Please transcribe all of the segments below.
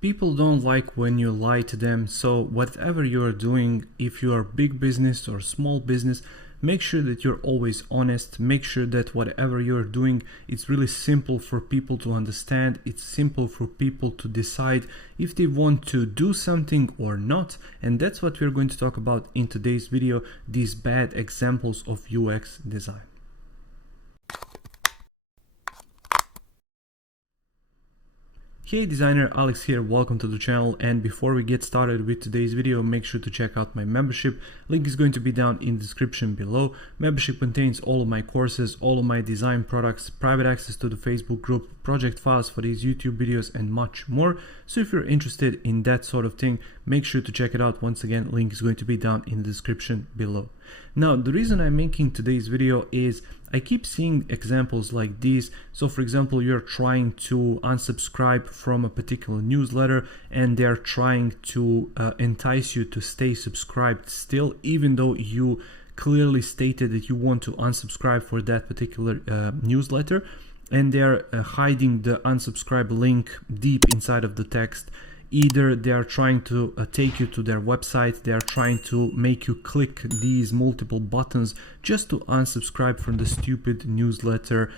People don't like when you lie to them, so whatever you are doing, if you are big business or small business, make sure that you're always honest. Make sure that whatever you're doing, it's really simple for people to understand. It's simple for people to decide if they want to do something or not. And that's what we're going to talk about in today's video, these bad examples of UX design. Hey designer, Alex here, welcome to the channel. And before we get started with today's video, make sure to check out my membership. Link is going to be down in the description below. Membership contains all of my courses, all of my design products, private access to the Facebook group, project files for these YouTube videos, and much more. So if you're interested in that sort of thing, make sure to check it out. Once again, link is going to be down in the description below. Now, the reason I'm making today's video is I keep seeing examples like these. So for example, you're trying to unsubscribe from a particular newsletter and they're trying to entice you to stay subscribed still, even though you clearly stated that you want to unsubscribe for that particular newsletter, and they're hiding the unsubscribe link deep inside of the text. Either they are trying to take you to their website, they are trying to make you click these multiple buttons just to unsubscribe from the stupid newsletter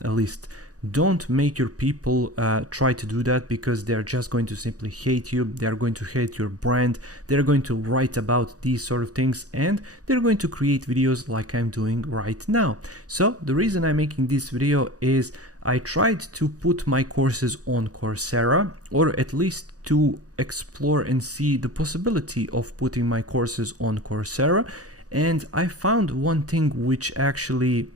list. Don't make your people try to do that, because they're just going to simply hate you. They're going to hate your brand. They're going to write about these sort of things, and they're going to create videos like I'm doing right now. So the reason I'm making this video is I tried to put my courses on Coursera, or at least to explore and see the possibility of putting my courses on Coursera. And I found one thing which actually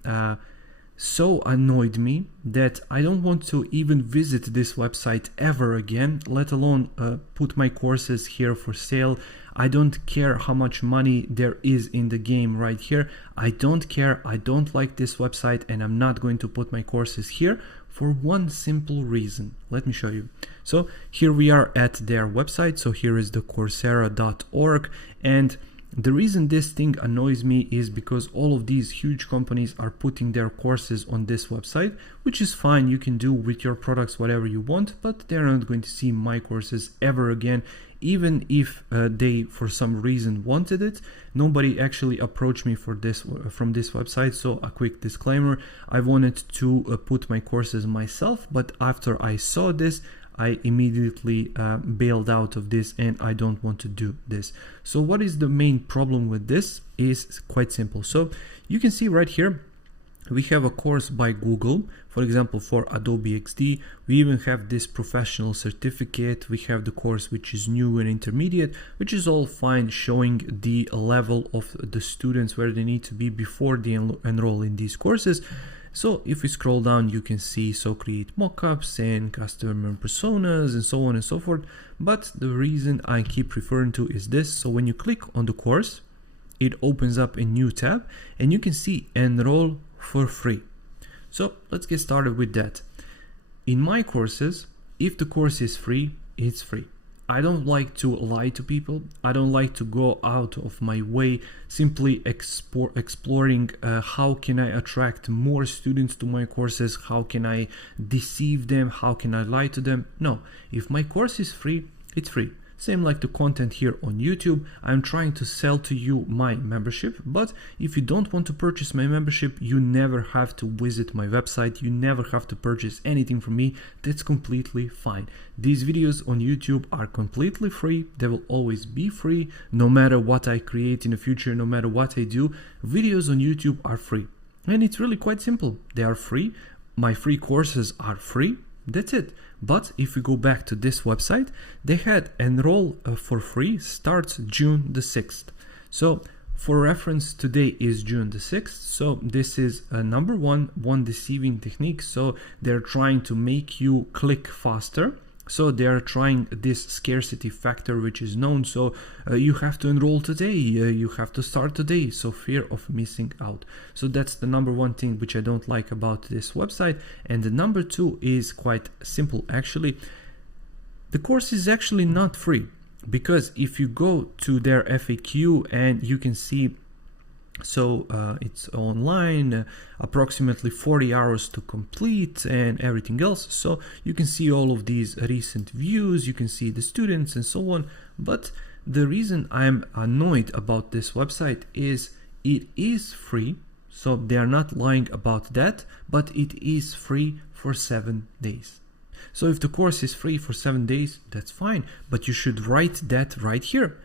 so annoyed me that I don't want to even visit this website ever again, let alone put my courses here for sale. I don't care how much money there is in the game right here. I don't care. I don't like this website, and I'm not going to put my courses here for one simple reason. Let me show you. So here we are at their website. So here is the Coursera.org, and the reason this thing annoys me is because all of these huge companies are putting their courses on this website, which is fine. You can do with your products whatever you want, but they're not going to see my courses ever again, even if they for some reason wanted it. Nobody actually approached me for this from this website. So a quick disclaimer, I wanted to put my courses myself, but after I saw this, I immediately bailed out of this, and I don't want to do this. So what is the main problem with this is quite simple. So you can see right here, we have a course by Google, for example, for Adobe XD. We even have this professional certificate. We have the course which is new and intermediate, which is all fine, showing the level of the students where they need to be before they enroll in these courses. So if we scroll down, you can see, so create mockups and customer personas and so on and so forth. But the reason I keep referring to is this. So when you click on the course, it opens up a new tab, and you can see enroll for free. So let's get started with that. In my courses, if the course is free, it's free. I don't like to lie to people. I don't like to go out of my way simply exploring how can I attract more students to my courses, how can I deceive them, how can I lie to them. No, if my course is free, it's free. Same like the content here on YouTube. I'm trying to sell to you my membership, but if you don't want to purchase my membership, you never have to visit my website. You never have to purchase anything from me. That's completely fine. These videos on YouTube are completely free. They will always be free, no matter what I create in the future, no matter what I do. Videos on YouTube are free. And it's really quite simple. They are free. My free courses are free. That's it. But if we go back to this website, they had enroll for free starts June the 6th. So for reference, today is June the 6th. So this is number one deceiving technique. So they're trying to make you click faster. So they're trying this scarcity factor, which is known. So you have to enroll today, you have to start today. So fear of missing out. So that's the number one thing which I don't like about this website. And the number two is quite simple actually. The course is actually not free, because if you go to their FAQ and you can see So it's online, approximately 40 hours to complete and everything else. So you can see all of these recent views, you can see the students and so on. But the reason I'm annoyed about this website is it is free. So they are not lying about that, but it is free for 7 days. So if the course is free for 7 days, that's fine, but you should write that right here.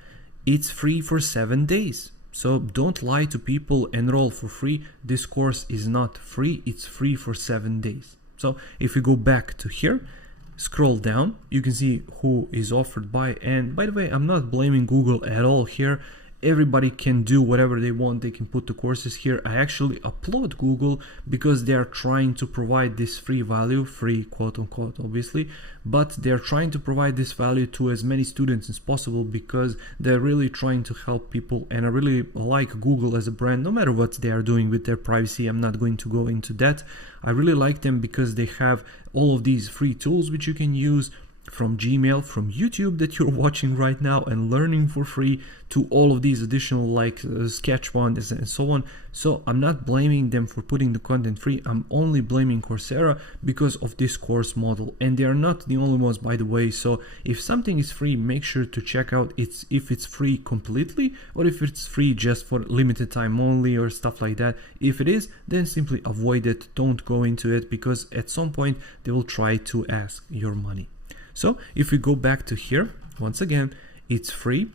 It's free for 7 days. So don't lie to people, enroll for free. This course is not free, it's free for 7 days. So if we go back to here, scroll down, you can see who is offered by. And by the way, I'm not blaming Google at all here. Everybody can do whatever they want. They can put the courses here. I actually applaud Google because they are trying to provide this free value, free quote unquote obviously, but they're trying to provide this value to as many students as possible because they're really trying to help people. And I really like Google as a brand, no matter what they are doing with their privacy. I'm not going to go into that. I really like them because they have all of these free tools which you can use, from Gmail, from YouTube that you're watching right now and learning for free, to all of these additional like Sketchfab and so on. So I'm not blaming them for putting the content free. I'm only blaming Coursera because of this course model, and they are not the only ones, by the way. So if something is free, make sure to check out if it's free completely or if it's free just for limited time only or stuff like that. If it is, then simply avoid it. Don't go into it because at some point they will try to ask your money. So if we go back to here, once again, it's free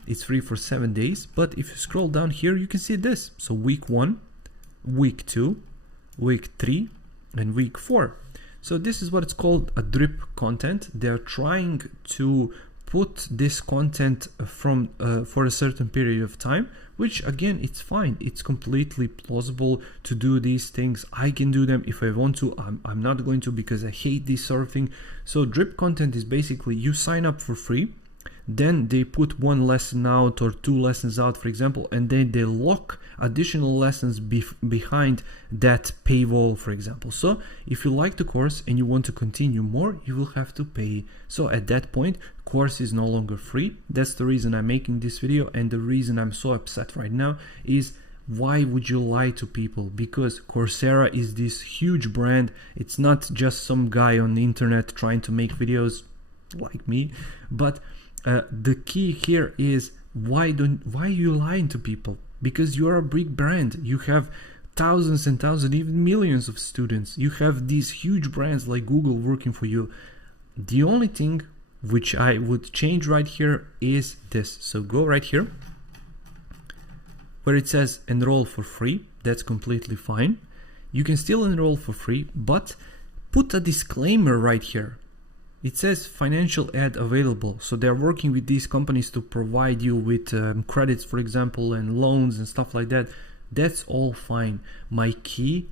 for 7 days. But if you scroll down here, you can see this. So week 1, week 2, week 3, and week 4. So this is what it's called a drip content. They're trying to put this content from for a certain period of time, which again, it's fine. It's completely plausible to do these things. I can do them if I want to. I'm not going to because I hate this sort of thing. So drip content is basically you sign up for free, then they put 1 lesson out or 2 lessons out, for example, and then they lock additional lessons behind that paywall, for example. So if you like the course and you want to continue more, you will have to pay. So at that point, course is no longer free. That's the reason I'm making this video, and the reason I'm so upset right now is, why would you lie to people? Because Coursera is this huge brand. It's not just some guy on the internet trying to make videos like me, but the key here is why are you lying to people? Because you're a big brand. You have thousands and thousands, even millions of students. You have these huge brands like Google working for you. The only thing which I would change right here is this. So go right here where it says enroll for free. That's completely fine. You can still enroll for free, but put a disclaimer right here. It says financial aid available. So they're working with these companies to provide you with credits, for example, and loans and stuff like that. That's all fine. My key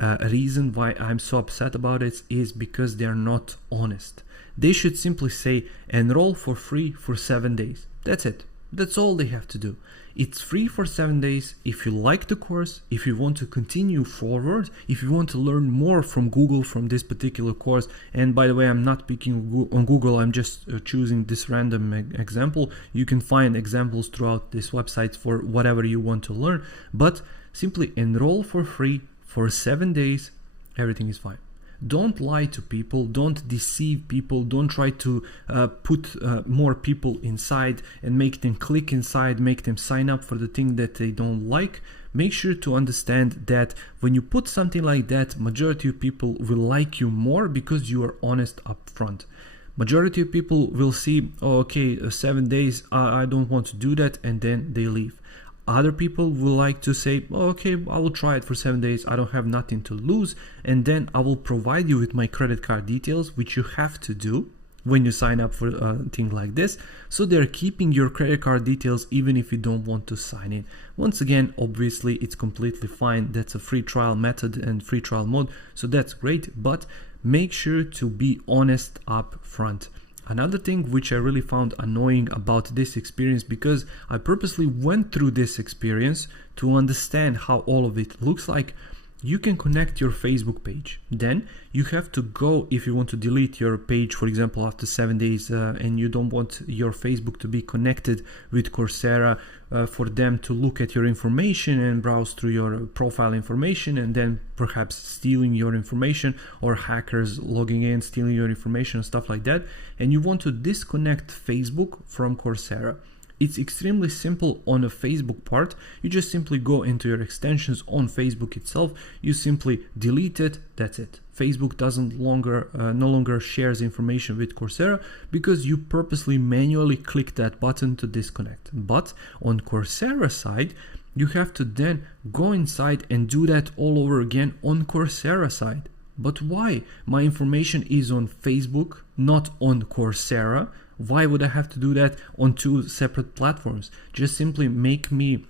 reason why I'm so upset about it is because they're not honest. They should simply say enroll for free for 7 days. That's it. That's all they have to do. It's free for 7 days. If you like the course, if you want to continue forward, if you want to learn more from Google from this particular course, and by the way, I'm not picking on Google, I'm just choosing this random example. You can find examples throughout this website for whatever you want to learn, but simply enroll for free for 7 days. Everything is fine. Don't lie to people, don't deceive people, don't try to put more people inside and make them click inside, make them sign up for the thing that they don't like. Make sure to understand that when you put something like that, majority of people will like you more because you are honest up front. Majority of people will see, oh, okay, 7 days, I don't want to do that, and then they leave. Other people will like to say, oh, okay, I will try it for 7 days. I don't have nothing to lose. And then I will provide you with my credit card details, which you have to do when you sign up for a thing like this. So they're keeping your credit card details even if you don't want to sign in. Once again, obviously, it's completely fine. That's a free trial method and free trial mode. So that's great. But make sure to be honest up front. Another thing which I really found annoying about this experience, because I purposely went through this experience to understand how all of it looks like. you can connect your Facebook page. Then you have to go, if you want to delete your page, for example, after 7 days, and you don't want your Facebook to be connected with Coursera, for them to look at your information and browse through your profile information and then perhaps stealing your information, or hackers logging in, stealing your information and stuff like that, and you want to disconnect Facebook from Coursera. It's extremely simple on a Facebook part. You just simply go into your extensions on Facebook itself. You simply delete it. That's it. Facebook no longer shares information with Coursera because you purposely manually click that button to disconnect. But on Coursera side, you have to then go inside and do that all over again on Coursera side. But why? My information is on Facebook, not on Coursera. Why would I have to do that on two separate platforms? Just simply make me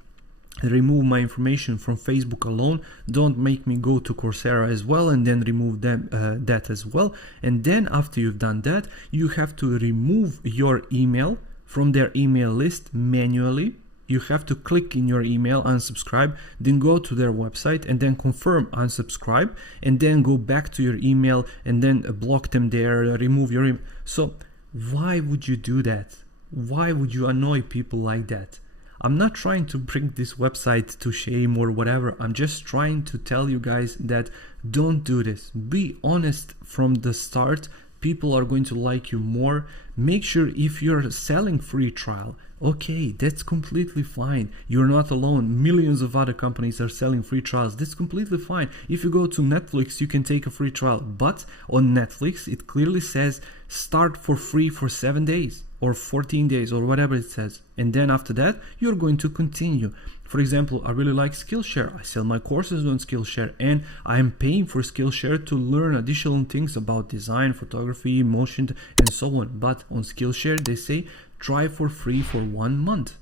remove my information from Facebook alone. Don't make me go to Coursera as well and then remove that as well. And then after you've done that, you have to remove your email from their email list manually. You have to click in your email, unsubscribe, then go to their website and then confirm unsubscribe, and then go back to your email and then block them there, remove your email. So why would you do that? Why would you annoy people like that? I'm not trying to bring this website to shame or whatever. I'm just trying to tell you guys that don't do this. Be honest from the start. People are going to like you more. Make sure if you're selling free trial, okay, that's completely fine. You're not alone. Millions of other companies are selling free trials. That's completely fine. If you go to Netflix, you can take a free trial. But on Netflix, it clearly says start for free for 7 days or 14 days or whatever it says. And then after that, you're going to continue. For example, I really like Skillshare. I sell my courses on Skillshare and I'm paying for Skillshare to learn additional things about design, photography, motion, and so on. But on Skillshare, they say try for free for 1 month.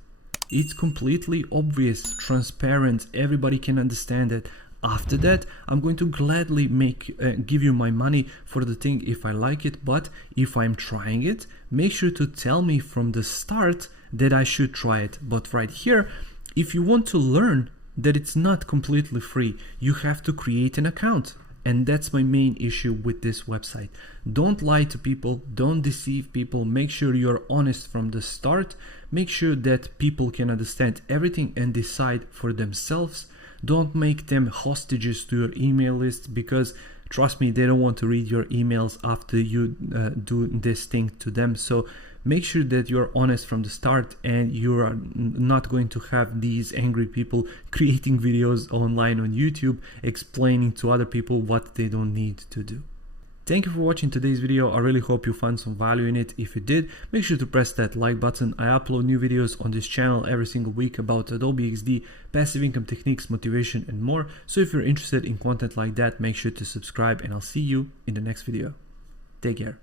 It's completely obvious, transparent, everybody can understand it. After that, I'm going to gladly give you my money for the thing if I like it, but if I'm trying it, make sure to tell me from the start that I should try it. But right here, if you want to learn that it's not completely free, you have to create an account. And that's my main issue with this website. Don't lie to people, don't deceive people, make sure you're honest from the start, make sure that people can understand everything and decide for themselves. Don't make them hostages to your email list, because trust me, they don't want to read your emails after you do this thing to them. So make sure that you're honest from the start and you are not going to have these angry people creating videos online on YouTube explaining to other people what they don't need to do. Thank you for watching today's video. I really hope you found some value in it. If you did, make sure to press that like button. I upload new videos on this channel every single week about Adobe XD, passive income techniques, motivation, and more. So if you're interested in content like that, make sure to subscribe and I'll see you in the next video. Take care.